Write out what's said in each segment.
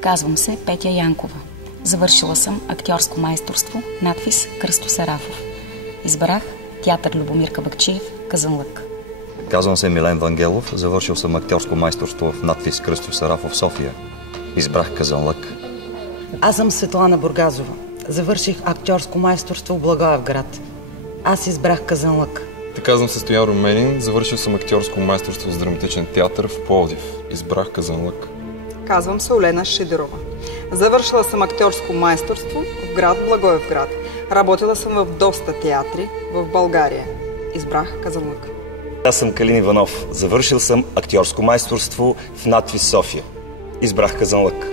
Казвам се Петя Янкова. Завършила съм актьорско майсторство, надпис Кръстьо Сарафов. Избрах театър Любомир Кабакчиев, Казанлък. Казвам се Милен Вангелов. Завършил съм актьорско майсторство в надпис Кръстьо Сарафов, София. Избрах Казанлък. Аз съм Светлана Бургазова. Завърших актьорско майсторство в Благоевград. Аз избрах Казанлък. Казвам се Стоян Руменин. Завършил съм актьорско майсторство с драматичен театър в Пловдив. Избрах Казанлък. Казвам се Олена Шидерова. Завършила съм актьорско майсторство в град Благоевград. Работила съм в доста театри в България. Избрах Казанлък. Аз съм Калин Иванов. Завършил съм актьорско майсторство в надпис София. Избрах Казанлък.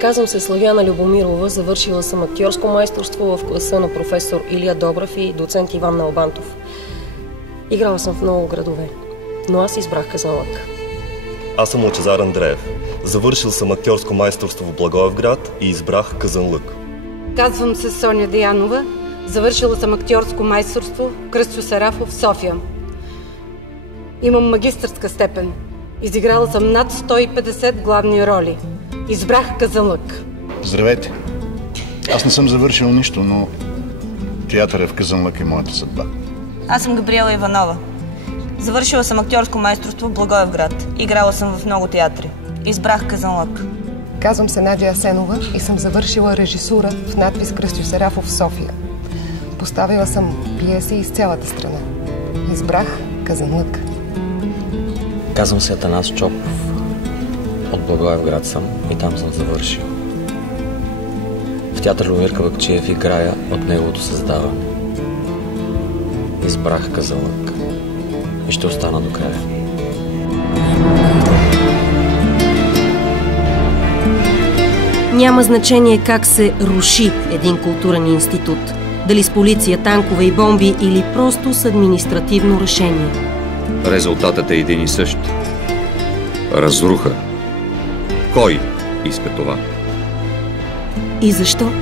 Казвам се Славяна Любомирова. Завършила съм актьорско майсторство в класа на професор Илия Добрев и доцент Иван Налбантов. Играла съм в много градове, но аз избрах Казанлък. Аз съм Лъчезар Андреев. Завършил съм актьорско майсторство в Благоевград и избрах Казанлък. Казвам се Соня Диянова. Завършила съм актьорско майсторство в Кръстьо Сарафов, София. Имам магистърска степен. Изиграла съм над 150 главни роли. Избрах Казанлък. Здравейте! Аз не съм завършил нищо, но театъра в Казанлък е моята съдба. Аз съм Габриела Иванова. Завършила съм актьорско майсторство в Благоевград. Играла съм в много театри. Избрах Казанлък. Казвам се Надя Асенова и съм завършила режисура в надпис Кръстьо Сарафов в София. Поставила съм пиеси из цялата страна. Избрах Казанлък. Казвам се Атанас Чопов. От Благоевград съм и там съм завършил. В театър Любомир Кабакчиев играя от неговото създаване. Избрах Казанлък и ще остана до края. Няма значение как се руши един културен институт. Дали с полиция, танкове и бомби или просто с административно решение. Резултатът е един и същ. Разруха. Кой иска това? И защо?